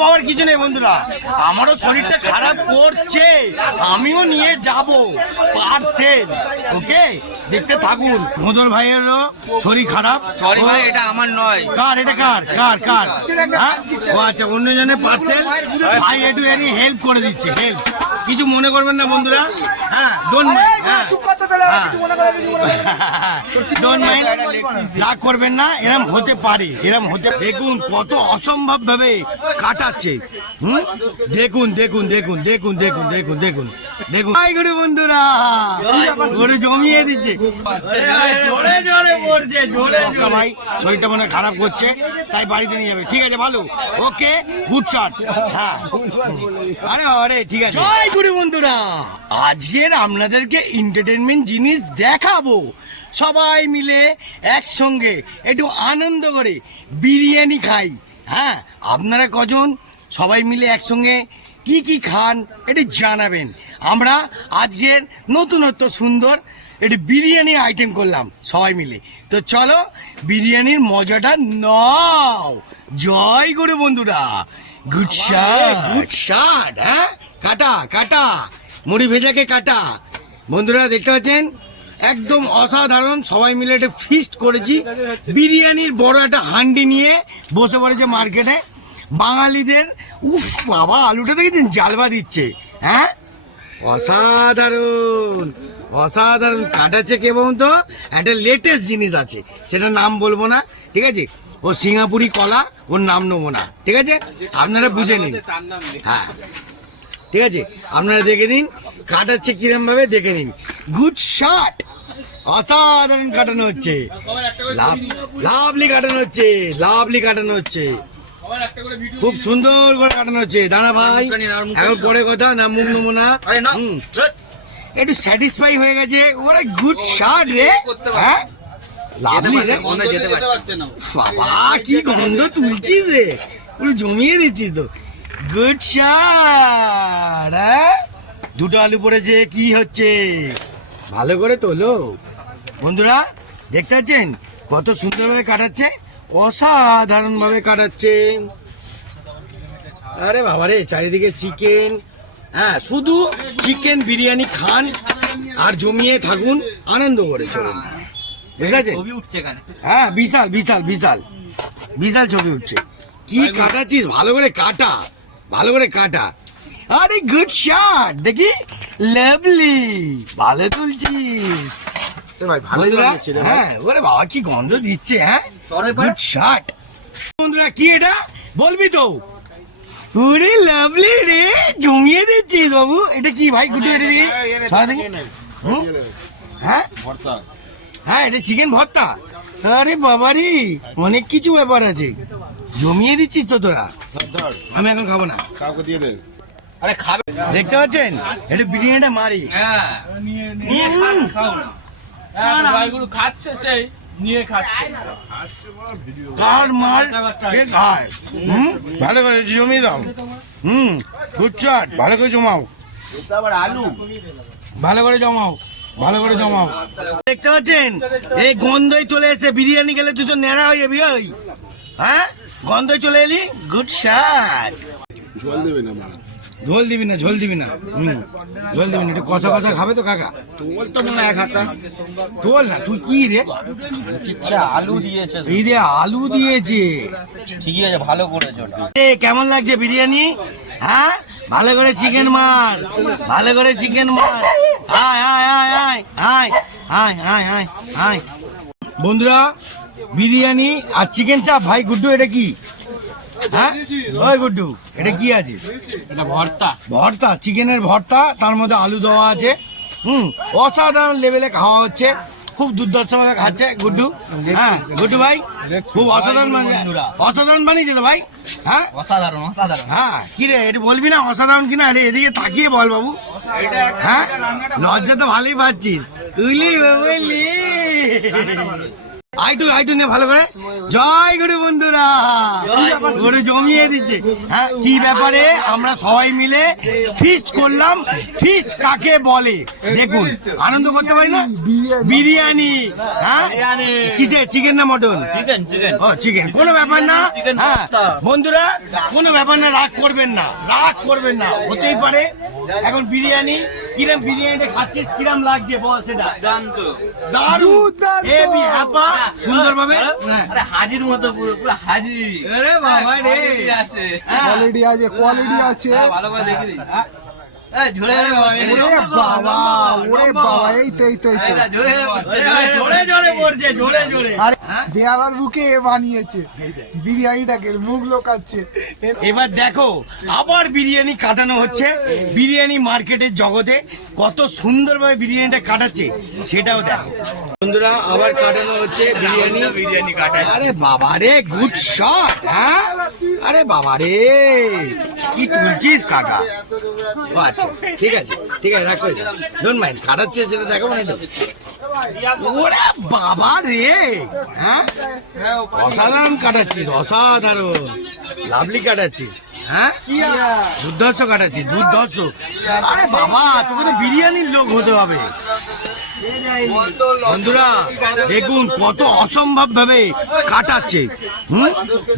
পাওয়ার কিছু নেই বন্ধুরা, আমারও শরীরটা খারাপ করছে, আমিও নিয়ে যাব পার্সেল। ওকে, দেখতে থাকুন। ভোঁদর ভাইয়েরও শরীর খারাপ। সরি ভাই, এটা আমার নয়। কার এটা? কার কার কার? ও আচ্ছা, অন্যজনের পার্সেল। ভাই একটু হেল্প করে দিচ্ছে, হেল্প। কিছু মনে করবেন না বন্ধুরা। হ্যাঁ, ডোন্ট মাইন্ড। ডোন্ট মাইন্ড, রাগ করবেন না। এরম হতে পারে, এরম হতে। দেখুন কত অসম্ভব ভাবে কাটাচ্ছে। দেখুন দেখুন দেখুন দেখুন দেখুন দেখুন দেখুন দেখুন বন্ধুরা, ওরে জমিয়ে দিচ্ছে। জোরে জোরে পড়ছে, জোরে জোরে। ভাই শরীরটা মনে খারাপ করছে, তাই বাড়িতে নিয়ে যাবে। ঠিক আছে, ভালো। ওকে, গুড শট। হ্যাঁ, আরে আরে ঠিক আছে। জয় গুরু বন্ধুরা, আজকের আপনাদেরকে এন্টারটেনমেন্ট জিনিস দেখাবো। সবাই মিলে একসঙ্গে একটু আনন্দ করে বিরিয়ানি খাই। হ্যাঁ, আপনারা কজন সবাই মিলে একসঙ্গে কি কি খান একটু জানাবেন। আমরা আজকের নতুনত্ব সুন্দর একটু বিরিয়ানি আইটেম করলাম সবাই মিলে। তো চলো বিরিয়ানির মজাটা নাও। জয় গুরু বন্ধুরা। Good shot, good shot. হ্যাঁ, কাটা কাটা, মুড়ি ভেজাকে কাটা। বন্ধুরা দেখতে পাচ্ছেন, একদম অসাধারণ। সবাই মিলে একটা ফিস্ট করেছি। বিরিয়ানির বড় একটা হান্ডি নিয়ে বসে পড়েছে মার্কেটে বাঙালিদের। উফ বাবা, আলুটা দেখেছেন জালবা দিচ্ছে। হ্যাঁ, অসাধারণ অসাধারণ কাটাচ্ছে। কে বলুন তো? একটা লেটেস্ট জিনিস আছে, সেটা নাম বলবো না, ঠিক আছে? ও সিঙ্গাপুরি কলা, ওর নাম নেবো না, ঠিক আছে? আপনারা বুঝে নিন। হ্যাঁ, ঠিক আছে, আপনারা দেখে নিন কাটাচ্ছে কিরম ভাবে, দেখে নিন। গুড শট, অসাধারণ কাটানো হচ্ছে। লাভলি কাটানো হচ্ছে, লাভলি কাটানো হচ্ছে, খুব সুন্দর করে কাটানো হচ্ছে। দাঁড়া ভাই, এখন পরে কথা না, মুখ নেবো না। একটু স্যাটিসফাই হয়ে গেছে। ওরে গুড শট রে। হ্যাঁ, লাভলি রে। বাবা কি গন্ধ তুলছিস রে, পুরো জমিয়ে দিচ্ছিস তো। Good shot. দুটো আলু পড়েছে, কি হচ্ছে? ভালো করে তোলো বন্ধুরা। দেখতে পাচ্ছেন কত সুন্দরভাবে কাটাচ্ছে, অসাধারণ ভাবে কাটাচ্ছে। আরে বাবারে, চারিদিকে চিকেন। হ্যাঁ, শুধু চিকেন বিরিয়ানি খান আর জমিয়ে থাকুন, আনন্দ করে চলুন। বুঝতে পারছেন? হ্যাঁ, বিশাল বিশাল বিশাল বিশাল ছবি উঠছে। কি কাটাচ্ছিস, ভালো করে কাটা, ভালো করে কাটা। আরে গুড শট, দেখি লাভলি, ভালো তুলছিস বন্ধুরা। হ্যাঁ, ওরে বাবা কি গন্ধ দিচ্ছে। হ্যাঁ, গুড শট বন্ধুরা। কি এটা বলবি তো? ওরে লাভলি রে, জমিয়ে দিচ্ছিস বাবু। এটা কি ভাই? গুড্ডু এটা দিয়ে হ্যাঁ হ্যাঁ, এটা চিকেন ভর্তা। আরে বাবারি, অনেক কিছু ব্যাপার আছে। জমিয়ে দিচ্ছিস তো তোরা। আমি এখন খাবো না, কাউকে দিয়ে দে। আরে খাবে, দেখতে পাচ্ছেন এটা বিরিয়ানিটা মারি। হ্যাঁ, নিয়ে খান, খাও না। জয়গুরু খাচ্ছে, সেই নিয়ে খাচ্ছে। কার মাল কে খায়? ভালো করে জমিয়ে দাও। গুড শট, ভালো করে জমাও। আলু ভালো করে জমাও, ভালো করে জমাও। দেখতে পাচ্ছেন এই গন্ধই চলে এসে। বিরিয়ানি গেলে তুই তো ন্যাড়া হয়ে যাবি। ওই হ্যাঁ, গন্ধই চলে এলি। Good shot. ঝোল দিবি না, ঝোল দিবি না, ঝোল দিবি না। ঝোল দিবি না, একটু কষা কষা খাবে তো কাকা? তোল তো মনে এক হাতা তোল না। তুই কি রে? আলু দিয়েছে, এই রে আলু দিয়েছে। ঠিকই আছে, ভালো করেছো। কেমন লাগছে বিরিয়ানি? হ্যাঁ, ভালো করে চিকেন মার, ভালো করে চিকেন মার। আয় আয় আয় আয় আয় আয় আয় আয় আয়। বন্ধুরা, বিরিয়ানি আর চিকেন চাপ। ভাই গুড্ডু, এটা কি? হ্যাঁ, ওই গুড্ডু, এটা কি আছে? এটা ভর্তা, ভর্তা, চিকেনের ভর্তা, তার মধ্যে আলু দেওয়া আছে। অসাধারণ লেভেলে খাওয়া হচ্ছে, খুব দুর্ধর্ষ ভাবে খাচ্ছে গুড্ডু। হ্যাঁ গুড্ডু ভাই, খুব অসাধারণ অসাধারণ বানিয়েছে তো ভাই। হ্যাঁ, অসাধারণ অসাধারণ। হ্যাঁ, কি রে, এটা বলবি না অসাধারণ কিনা? আরে এদিকে তাকিয়ে বল বাবু। হ্যাঁ, লজ্জা তো ভালোই পাচ্ছিস। আইটু নে ভালো করে। জয় গুরু বন্ধুরা, গরু জমিয়ে দিচ্ছে। হ্যাঁ, কি ব্যাপারে আমরা সবাই মিলে ফিস্ট করলাম। ফিস্ট কাকে বলে দেখুন, আনন্দ করতে পারি না? বিরিয়ানি। হ্যাঁ, কিসে, চিকেন না মটন? ও চিকেন, কোনো ব্যাপার না। হ্যাঁ বন্ধুরা, কোনো ব্যাপার না, রাগ করবেন না, রাগ করবেন না, হতেই পারে। এখন বিরিয়ানি, কিরম বিরিয়ানিটা খাচ্ছিস, কিরম লাগছে বল সেটা। দারুণ, হেভি হ্যাপা, সুন্দরভাবে হাজির মতো পুরো হাজির। আরে বাবা রে, আছে কোয়ালিটি আছে, কোয়ালিটি আছে। ভালো করে দেখি জোরে জোরে। আরে দেয়ালার বুকে বানিয়েছে বিরিয়ানিটাকে, মুখ লোকাচ্ছে। এবার দেখো, আবার বিরিয়ানি কাটানো হচ্ছে। বিরিয়ানি মার্কেটের জগতে কত সুন্দরভাবে বিরিয়ানিটা কাটাচ্ছে সেটাও দেখো বন্ধুরা। আবার কাটানো হচ্ছে বিরিয়ানি কাটা। আরে বাবা রে, গুড শট। হ্যাঁ, আরে বাবা রে, কি তুলছিস কাকা? ও আচ্ছা, ঠিক আছে রাখো, ডোন্ট মাইন্ড। কাটাচ্ছে সেটা দেখো না। ওরে বাবা রে, হ্যাঁ অসাধারণ কাটাচ্ছিস, অসাধারণ, লাভলি কাটাচ্ছিস। হ্যাঁ, দুর্ধর্ষ কাটাচ্ছিস, দুর্ধর্ষ। আরে বাবা, তোকে তো বিরিয়ানির লোক হতে হবে। বন্ধুরা দেখুন কত অসম্ভব ভাবে কাটাচ্ছে।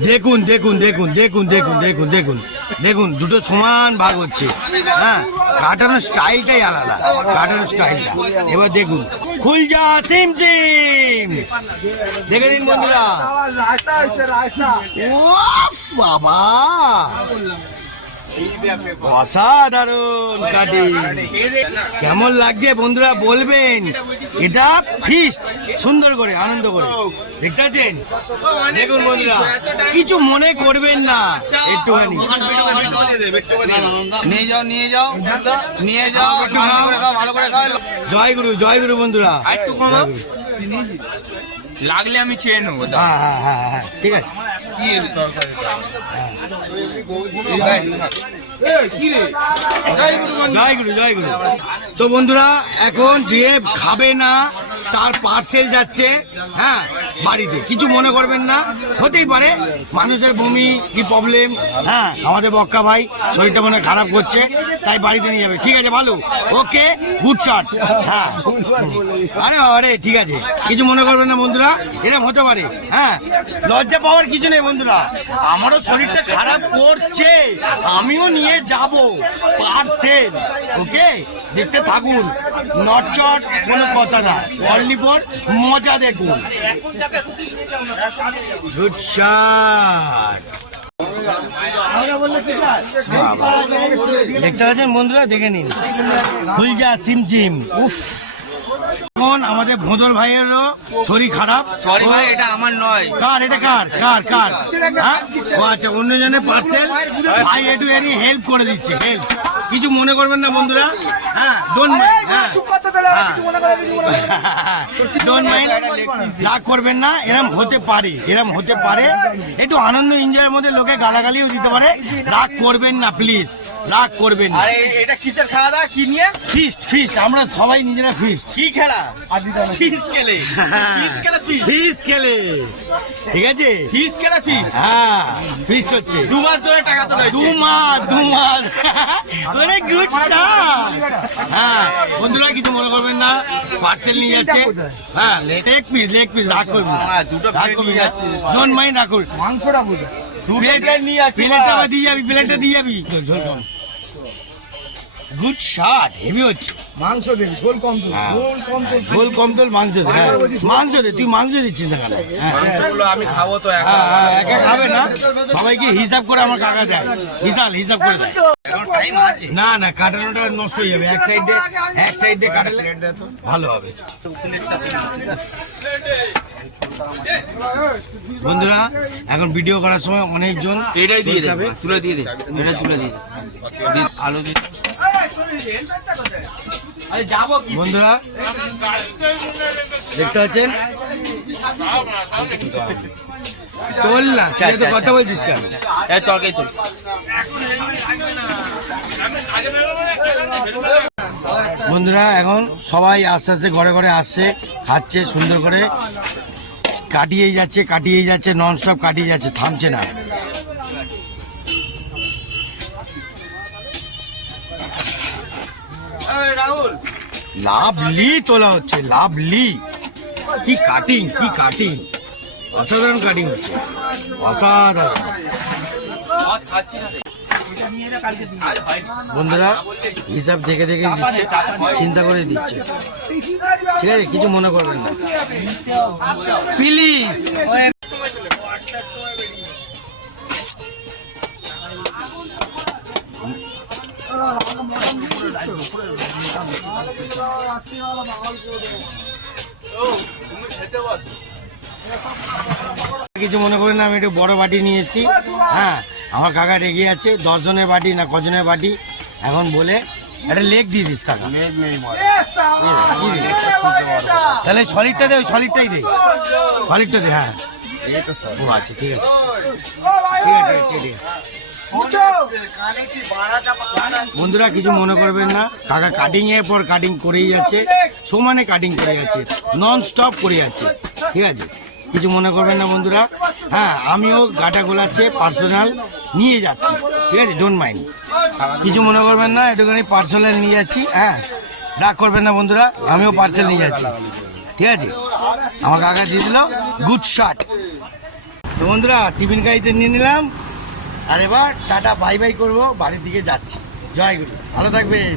দেখুন দেখুন দেখুন দেখুন দেখুন দেখুন দেখুন দেখুন, দুটো সমান ভাগ হচ্ছে। হ্যাঁ, কাটানোর স্টাইলটাই আলাদা, কাটানোর স্টাইলটা। এবার দেখুন, খুলজা সিম সিম, দেখে নিন বন্ধুরা। ও বাবা, অসাধারণ কাটি। কেমন লাগছে বন্ধুরা বলবেন। এটা ফিস্ট, সুন্দর করে আনন্দ করে, দেখতে পাচ্ছেন? দেখুন বন্ধুরা, কিছু মনে করবেন না, একটুখানি নিয়ে যাও ভালো করে খাও। জয় গুরু বন্ধুরা। একটু কমাও, লাগলে আমি চেয়ে নেবো। হ্যাঁ, ঠিক আছে। জয় গুরু। তো বন্ধুরা, এখন যে খাবে না তার পার্সেল যাচ্ছে। হ্যাঁ, বাড়িতে কিছু মনে করবেন না, হতেই পারে মানুষের বমি কি প্রবলেম। হ্যাঁ, আমাদের বক্কা ভাই শরীরটা মনে খারাপ করছে, তাই বাড়িতে নিয়ে যাবে। ঠিক আছে, ভালো, ওকে, গুড শট। হ্যাঁ, আরে বাবা রে, ঠিক আছে, কিছু মনে করবেন না বন্ধুরা, এরকম হতে পারে। হ্যাঁ, লজ্জা পাওয়ার কিছু নেই বন্ধুরা। আমারও শরীরটা খারাপ করছে, আমিও নিয়ে যাব পার্সেল। ওকে, দেখতে থাকুন, নটচট কোনো কথা না, অনলি ফর মজা দেখুন। Good shot. দেখতে পাচ্ছেন বন্ধুরা, দেখে নিন, খুলজা সিমচিম। উফ, এখন আমাদের ভোঁদর ভাইয়েরও শরীর খারাপ। সরি ভাই, এটা আমার নয়। কার এটা, কার? হ্যাঁ, ও আচ্ছা, অন্যজনের পার্সেল। ভাই একটু হেল্প করে দিচ্ছে, হেল্প। কিছু মনে করবেন না বন্ধুরা। হ্যাঁ, ডোন্ট মাইন্ড। ডোন্ট মাইন্ড, রাগ করবেন না, এরম হতে পারে। একটু আনন্দ এনজয়ের মধ্যে লোকে গালাগালিও দিতে পারে। রাগ করবেন না প্লিজ, রাগ করবেন না। এটা কিসের খাওয়া দাওয়া, কি নিয়ে? ফিস্ট, আমরা সবাই নিজেরা ফিস্ট। কি খেলা? ফিস খেলে, ঠিক আছে, হ্যাঁ, ফিস্ট হচ্ছে। 2 মাস ধরে টাকা তো নাই। 2 মাস। মানে গুড শট। হ্যাঁ বন্ধুরা, কিছু মনে করবেন না, পার্সেল নিয়ে যাচ্ছে। হ্যাঁ, লেগ পিস, রাগ করবেন না, ডোন্ট মাইন্ড, রাগ করুন। মাংসটা বুঝে প্লেটটা নিয়ে যাচ্ছি। প্লেটটা দিয়ে যাবি। গুড শট, হেভি হচ্ছে। মাংস দিন, ঝোল কম দিন, ঝোল কম তোল, মাংস দে। হ্যাঁ, মাংস দে, তুই মাংস দিচ্ছিস না কেন? মাংসগুলো আমি খাবো তো। একা খাবে না, সবাইকে হিসাব করে আমার কাকা দেয়, হিসাব করে দেয়। না, কাটানোটা নষ্ট হয়ে যাবে। এক সাইড দিয়ে কাটালে ভালো হবে। বন্ধুরা, এখন ভিডিও করার সময় অনেকজন এটাই দিয়ে দেবে, তুলে দিয়ে দে, এটা তুলে দিয়ে দে, আলো দিয়ে। বন্ধুরা দেখতে পাচ্ছেন, তোল না, তুই তো কথা বলছিস কেন? চলকেই চল। বন্ধুরা, এখন সবাই আস্তে আস্তে ঘরে আসছে, খাচ্ছে সুন্দর করে। কাটিয়েই যাচ্ছে নন স্টপ কাটিয়ে যাচ্ছে, থামছে না। রাহুল লাভলি তোলা হচ্ছে, লাভলি। কি কাটিং, কি কাটিং, অসাধারণ কাটিং হচ্ছে, অসাধারণ। বন্ধুরা হিসাব দেখে দেখে দিচ্ছে, চিন্তা করে দিচ্ছে, ঠিক আছে? কিছু মনে করবেন না প্লিজ। কিছু মনে করেন না, আমি একটু বড় বাটি নিয়ে এসেছি। হ্যাঁ, আমার কাকা রেগে আছে, 10 জনের বাটি না কজনের বাটি এখন বলে একটা লেগ দিয়ে দিস কাকা। তাহলে সলিডটা দে, ওই সলিডটাই দে, সলিডটা দে। হ্যাঁ ও আচ্ছা, ঠিক আছে, ঠিক আছে, ঠিক আছে। বন্ধুরা কিছু মনে করবেন না, কাকা কাটিং এর পর কাটিং করেই যাচ্ছে, সমানে কাটিং করে যাচ্ছে, নন স্টপ করে যাচ্ছে, ঠিক আছে? কিছু মনে করবেন না বন্ধুরা। হ্যাঁ, আমিও গাটা গোলাচ্ছে, পার্সোনাল নিয়ে যাচ্ছি, ঠিক আছে? ডোন্ট মাইন্ড, কিছু মনে করবেন না, একটুখানি পার্সোনাল নিয়ে যাচ্ছি। হ্যাঁ, রাগ করবেন না বন্ধুরা, আমিও পার্সেল নিয়ে যাচ্ছি, ঠিক আছে? আমার কাকা দিয়ে দিল গুড শট। তো বন্ধুরা টিফিন গাড়িতে নিয়ে নিলাম, আর এবার টাটা বাই বাই করবো, বাড়ির দিকে যাচ্ছি। জয় গুরু, ভালো থাকবেন।